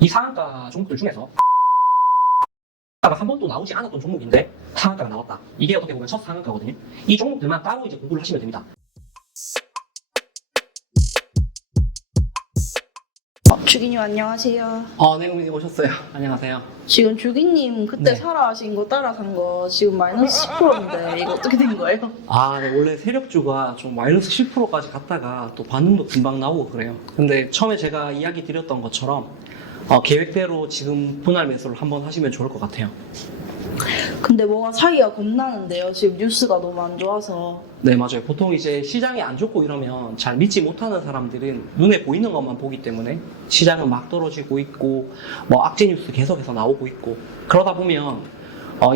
이 상한가 종목들 중에서 상한가가 한 번도 나오지 않았던 종목인데 상한가가 나왔다. 이게 어떻게 보면 첫 상한가거든요. 이 종목들만 따로 이제 공부를 하시면 됩니다. 주기님 안녕하세요. 네, 고객님 오셨어요. 안녕하세요. 지금 주기님 그때 네. 사라 하신 거 따라 산 거 지금 마이너스 10%인데 이거 어떻게 된 거예요? 네, 원래 세력주가 좀 마이너스 10%까지 갔다가 또 반등도 금방 나오고 그래요. 근데 처음에 제가 이야기 드렸던 것처럼 계획대로 지금 분할 매수를 한번 하시면 좋을 것 같아요. 근데 뭐가 사기가 겁나는데요. 지금 뉴스가 너무 안 좋아서. 네, 맞아요. 보통 이제 시장이 안 좋고 이러면 잘 믿지 못하는 사람들은 눈에 보이는 것만 보기 때문에 시장은 막 떨어지고 있고 뭐 악재 뉴스 계속해서 나오고 있고 그러다 보면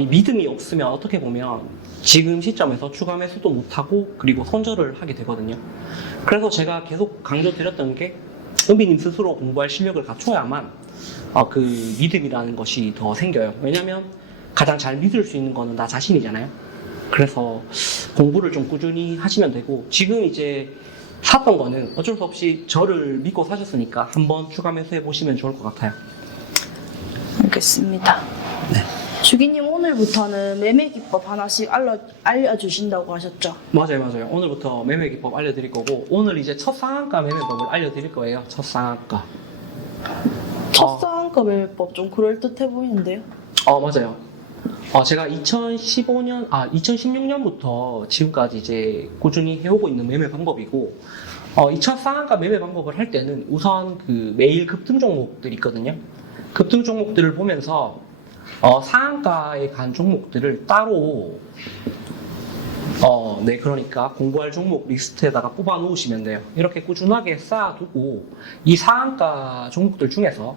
이 믿음이 없으면 어떻게 보면 지금 시점에서 추가 매수도 못하고 그리고 손절을 하게 되거든요. 그래서 제가 계속 강조드렸던 게 은비님 스스로 공부할 실력을 갖춰야만 그 믿음이라는 것이 더 생겨요. 왜냐면 가장 잘 믿을 수 있는 거는 나 자신이잖아요. 그래서 공부를 좀 꾸준히 하시면 되고 지금 이제 샀던 거는 어쩔 수 없이 저를 믿고 사셨으니까 한번 추가 매수해 보시면 좋을 것 같아요. 알겠습니다. 네. 주기님 오늘부터는 매매 기법 하나씩 알려주신다고 하셨죠? 맞아요. 오늘부터 매매 기법 알려드릴 거고 오늘 이제 첫 상한가 매매법을 알려드릴 거예요. 첫 상한가. 첫 상한가 매매법 좀 그럴듯해 보이는데요? 맞아요. 제가 2016년부터 지금까지 이제 꾸준히 해오고 있는 매매 방법이고, 이 첫 상한가 매매 방법을 할 때는 우선 그 매일 급등 종목들이 있거든요. 급등 종목들을 보면서, 상한가에 간 종목들을 따로, 그러니까 공부할 종목 리스트에다가 뽑아 놓으시면 돼요. 이렇게 꾸준하게 쌓아두고, 이 상한가 종목들 중에서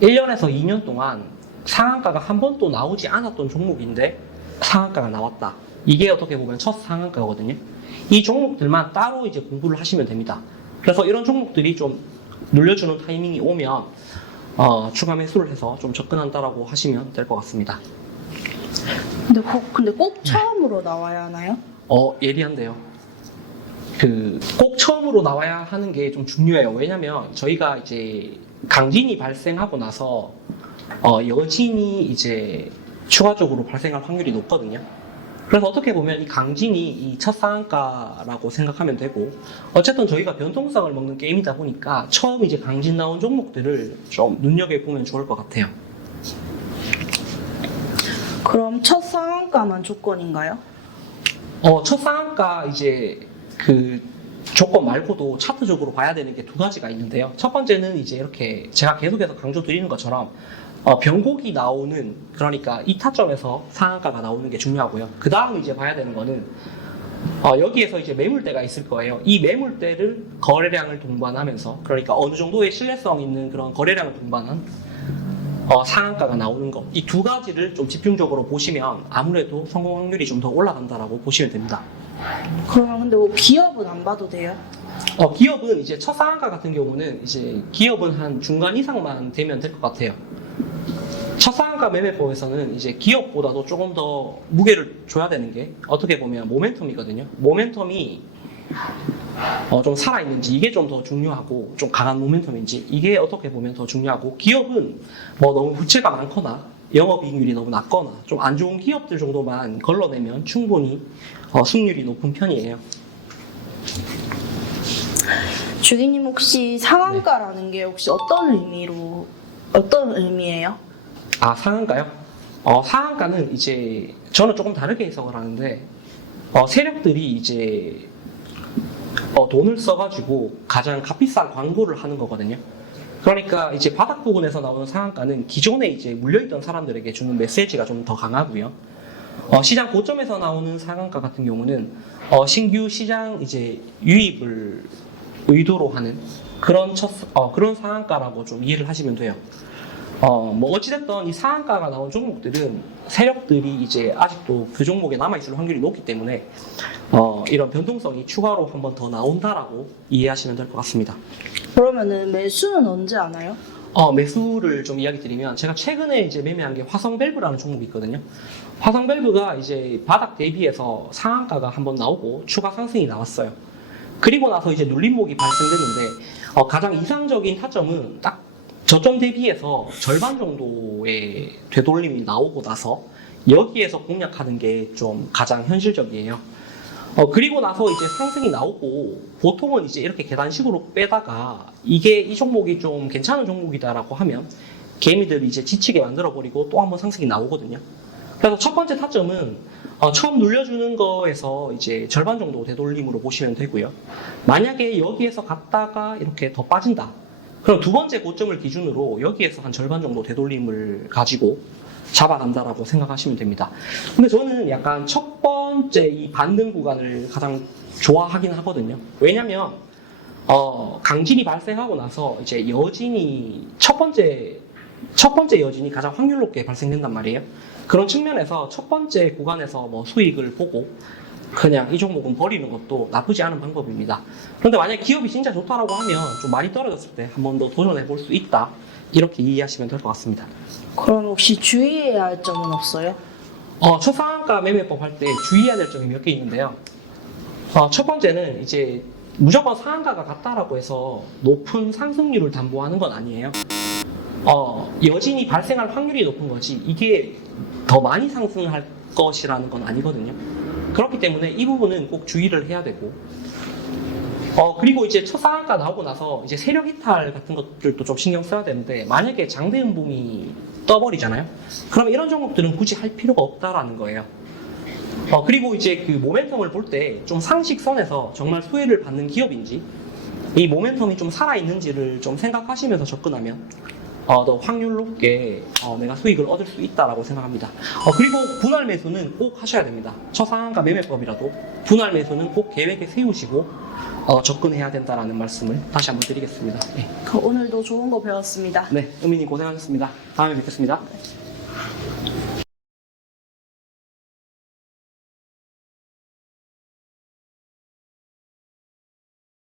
1년에서 2년 동안 상한가가 한 번도 나오지 않았던 종목인데 상한가가 나왔다. 이게 어떻게 보면 첫 상한가거든요. 이 종목들만 따로 이제 공부를 하시면 됩니다. 그래서 이런 종목들이 좀 눌려주는 타이밍이 오면 추가 매수를 해서 좀 접근한다라고 하시면 될 것 같습니다. 근데 꼭 처음으로 나와야 하나요? 예리한데요. 꼭 처음으로 나와야 하는 게 좀 중요해요. 왜냐면 저희가 이제 강진이 발생하고 나서 여진이 이제 추가적으로 발생할 확률이 높거든요. 그래서 어떻게 보면 이 강진이 이 첫 상한가라고 생각하면 되고, 어쨌든 저희가 변동성을 먹는 게임이다 보니까 처음 이제 강진 나온 종목들을 좀 눈여겨보면 좋을 것 같아요. 그럼 첫 상한가만 조건인가요? 첫 상한가 이제 조건 말고도 차트적으로 봐야 되는 게 두 가지가 있는데요. 첫 번째는 이제 이렇게 제가 계속해서 강조드리는 것처럼 변곡이 나오는, 그러니까 이 타점에서 상한가가 나오는 게 중요하고요. 그 다음 이제 봐야 되는 거는 여기에서 이제 매물대가 있을 거예요. 이 매물대를 거래량을 동반하면서, 그러니까 어느 정도의 신뢰성 있는 그런 거래량을 동반한 상한가가 나오는 것. 이 두 가지를 좀 집중적으로 보시면 아무래도 성공 확률이 좀 더 올라간다라고 보시면 됩니다. 그러면 근데 뭐 기업은 안 봐도 돼요? 기업은 이제 첫 상한가 같은 경우는 이제 기업은 한 중간 이상만 되면 될 것 같아요. 첫 상한가 매매법에서는 이제 기업보다도 조금 더 무게를 줘야 되는 게 어떻게 보면 모멘텀이거든요. 모멘텀이 좀 살아있는지 이게 좀 더 중요하고, 좀 강한 모멘텀인지 이게 어떻게 보면 더 중요하고, 기업은 뭐 너무 부채가 많거나 영업이익률이 너무 낮거나 좀 안 좋은 기업들 정도만 걸러내면 충분히 수익률이 높은 편이에요. 주기님 혹시 상한가라는 게 혹시 어떤 의미예요? 상한가요? 상한가는 이제 저는 조금 다르게 해석을 하는데, 세력들이 이제 돈을 써가지고 가장 값비싼 광고를 하는 거거든요. 그러니까 이제 바닥 부분에서 나오는 상한가는 기존에 이제 물려있던 사람들에게 주는 메시지가 좀 더 강하고요. 시장 고점에서 나오는 상한가 같은 경우는 신규 시장 이제 유입을 의도로 하는 그런 상한가라고 좀 이해를 하시면 돼요. 뭐 어찌됐든 이 상한가가 나온 종목들은 세력들이 이제 아직도 그 종목에 남아있을 확률이 높기 때문에 이런 변동성이 추가로 한 번 더 나온다라고 이해하시면 될 것 같습니다. 그러면은 매수는 언제 하나요? 매수를 좀 이야기 드리면, 제가 최근에 이제 매매한 게 화성밸브라는 종목이 있거든요. 화성밸브가 이제 바닥 대비해서 상한가가 한 번 나오고 추가 상승이 나왔어요. 그리고 나서 이제 눌림목이 발생됐는데 가장 이상적인 타점은 딱 저점 대비해서 절반 정도의 되돌림이 나오고 나서 여기에서 공략하는 게 좀 가장 현실적이에요. 그리고 나서 이제 상승이 나오고 보통은 이제 이렇게 계단식으로 빼다가 이게 이 종목이 좀 괜찮은 종목이다라고 하면 개미들이 이제 지치게 만들어버리고 또 한번 상승이 나오거든요. 그래서 첫 번째 타점은 처음 눌려주는 거에서 이제 절반 정도 되돌림으로 보시면 되고요. 만약에 여기에서 갔다가 이렇게 더 빠진다. 그럼 두 번째 고점을 기준으로 여기에서 한 절반 정도 되돌림을 가지고 잡아간다라고 생각하시면 됩니다. 근데 저는 약간 첫 번째 이 반등 구간을 가장 좋아하긴 하거든요. 왜냐면 강진이 발생하고 나서 이제 여진이 첫 번째 여진이 가장 확률 높게 발생된단 말이에요. 그런 측면에서 첫 번째 구간에서 뭐 수익을 보고 그냥 이 종목은 버리는 것도 나쁘지 않은 방법입니다. 그런데 만약에 기업이 진짜 좋다라고 하면 좀 많이 떨어졌을 때 한 번 더 도전해 볼 수 있다. 이렇게 이해하시면 될 것 같습니다. 그럼 혹시 주의해야 할 점은 없어요? 초상한가 매매법 할 때 주의해야 될 점이 몇 개 있는데요. 첫 번째는 이제 무조건 상한가가 같다라고 해서 높은 상승률을 담보하는 건 아니에요. 여진이 발생할 확률이 높은 거지 이게 더 많이 상승할 것이라는 건 아니거든요. 그렇기 때문에 이 부분은 꼭 주의를 해야 되고 그리고 이제 첫 상한가 나오고 나서 이제 세력 이탈 같은 것들도 좀 신경 써야 되는데 만약에 장대 음봉이 떠버리잖아요. 그럼 이런 종목들은 굳이 할 필요가 없다라는 거예요. 그리고 이제 그 모멘텀을 볼 때 좀 상식선에서 정말 수혜를 받는 기업인지 이 모멘텀이 좀 살아있는지를 좀 생각하시면서 접근하면 더 확률 높게 내가 수익을 얻을 수 있다라고 생각합니다. 그리고 분할 매수는 꼭 하셔야 됩니다. 초상한가 매매법이라도 분할 매수는 꼭 계획에 세우시고 접근해야 된다라는 말씀을 다시 한번 드리겠습니다. 네, 오늘도 좋은 거 배웠습니다. 은민님 고생하셨습니다. 다음에 뵙겠습니다.